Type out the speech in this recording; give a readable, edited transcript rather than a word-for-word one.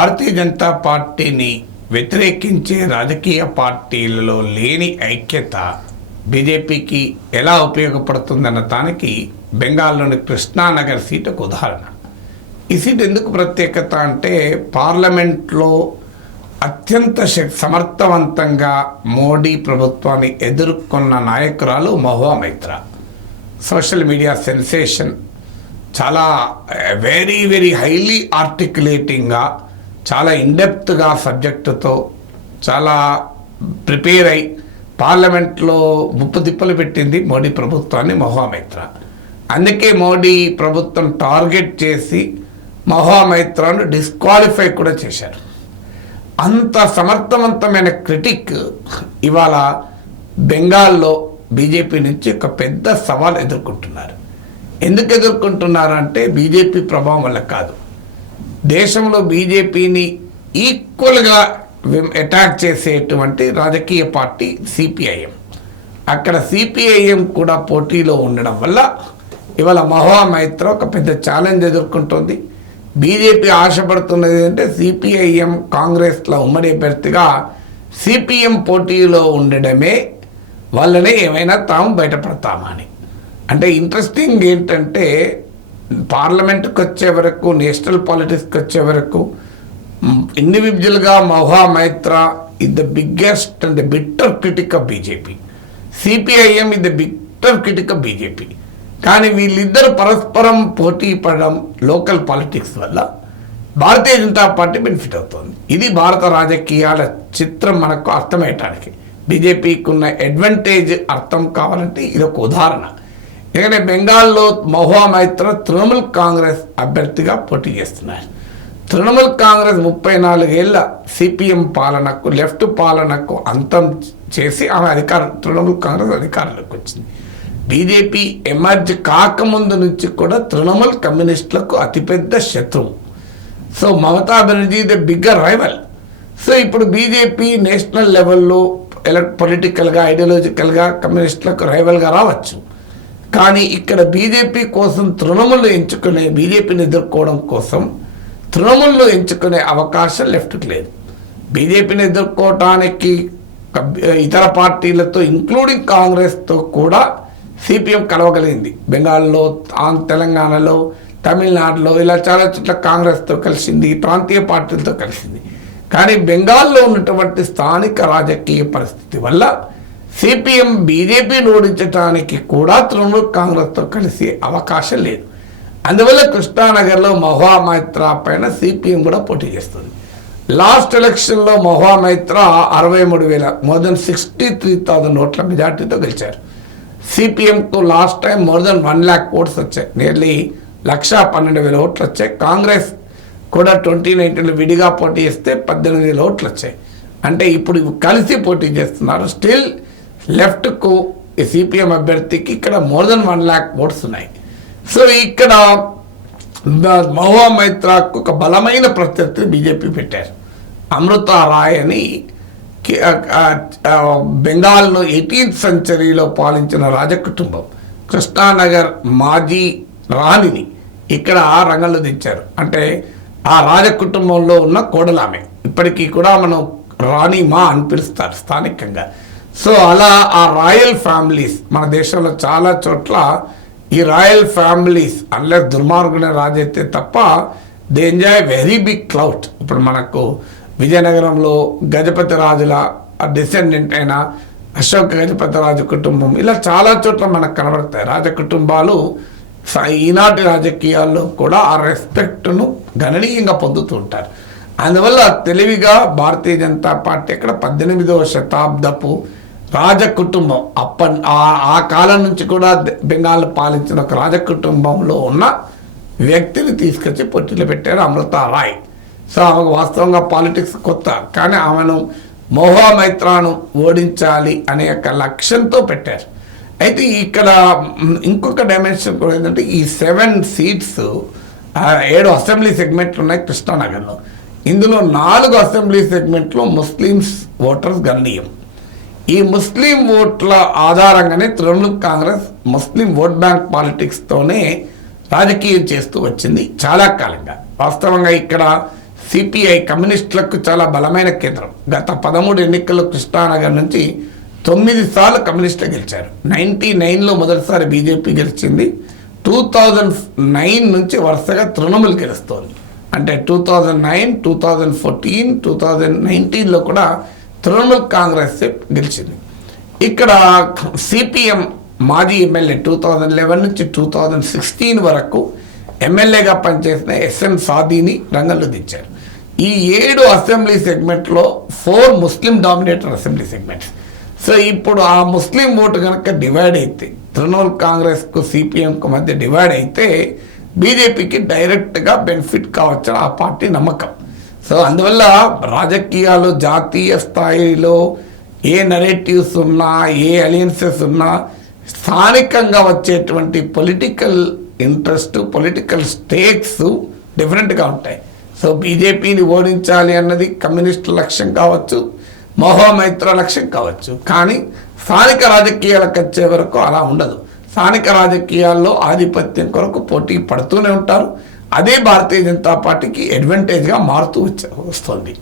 భారతీయ జనతా పార్టీని వ్యతిరేకించే రాజకీయ పార్టీలలో లేని ఐక్యత బీజేపీకి ఎలా ఉపయోగపడుతుందన్న దానికి బెంగాల్లోని కృష్ణానగర్ సీట్ ఒక ఉదాహరణ. ఈ సీట్ ఎందుకు ప్రత్యేకత అంటే పార్లమెంట్లో అత్యంత సమర్థవంతంగా మోడీ ప్రభుత్వాన్ని ఎదుర్కొన్న నాయకురాలు Mahua Maitra. Social media sensation, చాలా వెరీ హైలీ ఆర్టికులేటింగ్గా, చాలా ఇన్డెప్త్గా సబ్జెక్టుతో చాలా ప్రిపేర్ అయి పార్లమెంట్లో ముప్పు తిప్పలు పెట్టింది మోడీ ప్రభుత్వాన్ని మహువా మైత్రా. అందుకే మోడీ ప్రభుత్వం టార్గెట్ చేసి మహువా మైత్రాను డిస్క్వాలిఫై కూడా చేశారు. అంత సమర్థవంతమైన క్రిటిక్ ఇవాళ బెంగాల్లో బీజేపీ నుంచి ఒక పెద్ద సవాల్ ఎదుర్కొంటున్నారు. ఎందుకు ఎదుర్కొంటున్నారంటే బీజేపీ ప్రభావం వల్ల కాదు, దేశంలో బీజేపీని ఈక్వల్గా అటాక్ చేసేటువంటి రాజకీయ పార్టీ సిపిఐఎం. అక్కడ సిపిఐఎం కూడా పోటీలో ఉండడం వల్ల ఇవాళ మహువా మైత్రా ఒక పెద్ద ఛాలెంజ్ ఎదుర్కొంటుంది. బీజేపీ ఆశపడుతున్నది ఏంటంటే సిపిఐఎం కాంగ్రెస్లో ఉమ్మడి అభ్యర్థిగా సిపిఎం పోటీలో ఉండడమే వల్లనే ఏమైనా తాము బయటపడతామని. అంటే ఇంట్రెస్టింగ్ ఏంటంటే పార్లమెంట్కి వచ్చే వరకు, నేషనల్ పాలిటిక్స్కి వచ్చే వరకు ఇండివిజువల్గా Mahua Maitra is the biggest and the bitter critique of BJP. CPIM is the bitter critique of BJP. కానీ వీళ్ళిద్దరు పరస్పరం పోటీ పడడం లోకల్ పాలిటిక్స్ వల్ల భారతీయ జనతా పార్టీ బెనిఫిట్ అవుతుంది. ఇది భారత రాజకీయాల చిత్రం మనకు అర్థమయ్యటానికి. బీజేపీకి ఉన్న అడ్వాంటేజ్ అర్థం కావాలంటే ఇది ఒక ఉదాహరణ. ఎందుకంటే బెంగాల్లో మహువా మైత్రా తృణమూల్ కాంగ్రెస్ అభ్యర్థిగా పోటీ చేస్తున్నారు. తృణమూల్ కాంగ్రెస్ 34 ఏళ్ల సిపిఎం పాలనకు, లెఫ్ట్ పాలనకు అంతం చేసి ఆమె తృణమూల్ కాంగ్రెస్ అధికారంలోకి వచ్చింది. బీజేపీ ఎమర్జ్ కాకముందు నుంచి కూడా తృణమూల్ కమ్యూనిస్టులకు అతిపెద్ద శత్రువు. So Mamata Banerjee the bigger rival. So ఇప్పుడు బీజేపీ నేషనల్ లెవెల్లో పొలిటికల్గా, ఐడియాలజికల్గా కమ్యూనిస్టులకు రైవల్గా రావచ్చు. కానీ ఇక్కడ బీజేపీ కోసం తృణమూల్ ఎంచుకునే, బీజేపీని ఎదుర్కోవడం కోసం తృణమూల్లో ఎంచుకునే అవకాశం లెఫ్ట్కి లేదు. బీజేపీని ఎదుర్కోవటానికి ఇతర పార్టీలతో ఇంక్లూడింగ్ కాంగ్రెస్తో కూడా సిపిఎం కలవగలిగింది. బెంగాల్లో, తెలంగాణలో, తమిళనాడులో ఇలా చాలా చోట్ల కాంగ్రెస్తో కలిసింది, ప్రాంతీయ పార్టీలతో కలిసింది. కానీ బెంగాల్లో ఉన్నటువంటి స్థానిక రాజకీయ పరిస్థితి వల్ల సిపిఎం బీజేపీని ఓడించడానికి కూడా తృణమూల్ కాంగ్రెస్తో కలిసి అవకాశం లేదు. అందువల్ల కృష్ణానగర్లో మహువా మైత్రా పైన సిపిఎం కూడా పోటీ చేస్తుంది. లాస్ట్ ఎలక్షన్లో మహువా మైత్రా 63,000, మోర్ దెన్ 63,000 ఓట్ల మెజార్టీతో గెలిచారు. సిపిఎంకు last time more than 1 lakh votes వచ్చాయి, నియర్లీ 1,12,000 ఓట్లు వచ్చాయి. కాంగ్రెస్ కూడా 2019లో విడిగా పోటీ చేస్తే 18,000 ఓట్లు వచ్చాయి. అంటే ఇప్పుడు కలిసి పోటీ చేస్తున్నారు. స్టిల్ లెఫ్ట్కు సిపిఎం అభ్యర్థికి ఇక్కడ మోర్ దెన్ 1 lakh ఓట్స్ ఉన్నాయి. సో ఇక్కడ మహువా మైత్రాకు ఒక బలమైన ప్రత్యర్థి బీజేపీ పెట్టారు. అమృత రాయ్ అని బెంగాల్ను 18th సెంచరీలో పాలించిన రాజకుటుంబం, కృష్ణానగర్ మాజీ రాణిని ఇక్కడ రంగంలో దించారు. అంటే ఆ రాజకుటుంబంలో ఉన్న కోడలామె. ఇప్పటికీ కూడా మనం రాణి మా అని పిలుస్తారు స్థానికంగా. సో అలా ఆ రాయల్ ఫ్యామిలీస్ మన దేశంలో చాలా చోట్ల ఈ రాయల్ ఫ్యామిలీస్ అన్లెస్ దుర్మార్గునే రాజైతే తప్ప they enjoy very big clout. ఇప్పుడు మనకు విజయనగరంలో గజపతి రాజుల డిసెండెంట్ అయిన అశోక్ గజపతి రాజు కుటుంబం, ఇలా చాలా చోట్ల మనకు కనబడతాయి. రాజకుటుంబాలు ఈనాటి రాజకీయాల్లో కూడా ఆ రెస్పెక్ట్ను గణనీయంగా పొందుతూ ఉంటారు. అందువల్ల తెలివిగా భారతీయ జనతా పార్టీ ఇక్కడ 18వ శతాబ్దపు రాజకుటుంబం, ఆ కాలం నుంచి కూడా బెంగాల్ పాలించిన ఒక రాజకుటుంబంలో ఉన్న వ్యక్తిని తీసుకొచ్చి పోటీలో పెట్టారు, అమృత రాయ్. సో ఆమెకు వాస్తవంగా పాలిటిక్స్ కొత్త, కానీ ఆమెను మహువా మైత్రాను ఓడించాలి అనే ఒక లక్ష్యంతో పెట్టారు. అయితే ఇక్కడ ఇంకొక డైమెన్షన్ కూడా ఏంటంటే ఈ 7 సీట్స్ 7 అసెంబ్లీ సెగ్మెంట్లు ఉన్నాయి కృష్ణానగర్లో. ఇందులో 4 అసెంబ్లీ సెగ్మెంట్లో ముస్లిమ్స్ ఓటర్స్ గణనీయం. ఈ ముస్లిం ఓట్ల ఆధారంగానే Trinamool Congress Muslim vote bank పాలిటిక్స్తోనే రాజకీయం చేస్తూ వచ్చింది చాలా కాలంగా. వాస్తవంగా ఇక్కడ సిపిఐ కమ్యూనిస్టులకు చాలా బలమైన కేంద్రం. గత 13 ఎన్నికల్లో కృష్ణానగర్ నుంచి 9 సార్లు కమ్యూనిస్టులు గెలిచారు. 99లో మొదటిసారి బీజేపీ గెలిచింది. 2009 నుంచి వరుసగా తృణమూల్ గెలుస్తోంది. అంటే 2009, 2014, 2019లో కూడా తృణమూల్ కాంగ్రెస్ గెలిచింది. ఇక్కడ సిపిఎం మాజీ ఎమ్మెల్యే 2011 నుంచి 2016 వరకు ఎమ్మెల్యేగా పనిచేసిన ఎస్ఎం సాదీని రంగంలో దించారు. ఈ 7 అసెంబ్లీ సెగ్మెంట్లో 4 ముస్లిం డామినేటెడ్ అసెంబ్లీ సెగ్మెంట్స్. సో ఇప్పుడు ఆ ముస్లిం ఓటు కనుక డివైడ్ అయితే, తృణమూల్ కాంగ్రెస్కు సిపిఎంకు మధ్య డివైడ్ అయితే బీజేపీకి డైరెక్ట్గా బెనిఫిట్ కావచ్చని ఆ పార్టీ నమ్మకం. సో అందువల్ల రాజకీయాలు జాతీయ స్థాయిలో ఏ నరేటివ్స్ ఉన్నా, ఏ అలయన్సెస్ ఉన్నా, స్థానికంగా వచ్చేటువంటి పొలిటికల్ ఇంట్రెస్ట్, పొలిటికల్ స్టేక్స్ డిఫరెంట్గా ఉంటాయి. సో బీజేపీని ఓడించాలి అన్నది కమ్యూనిస్టు లక్ష్యం కావచ్చు, మహోమైత్ర లక్ష్యం కావచ్చు. కానీ స్థానిక రాజకీయాలకు వచ్చే వరకు అలా ఉండదు. స్థానిక రాజకీయాల్లో ఆధిపత్యం కొరకు పోటీ పడుతూనే ఉంటారు. అదే భారతీయ జనతా పార్టీకి అడ్వాంటేజ్గా మారుతూ వస్తుంది.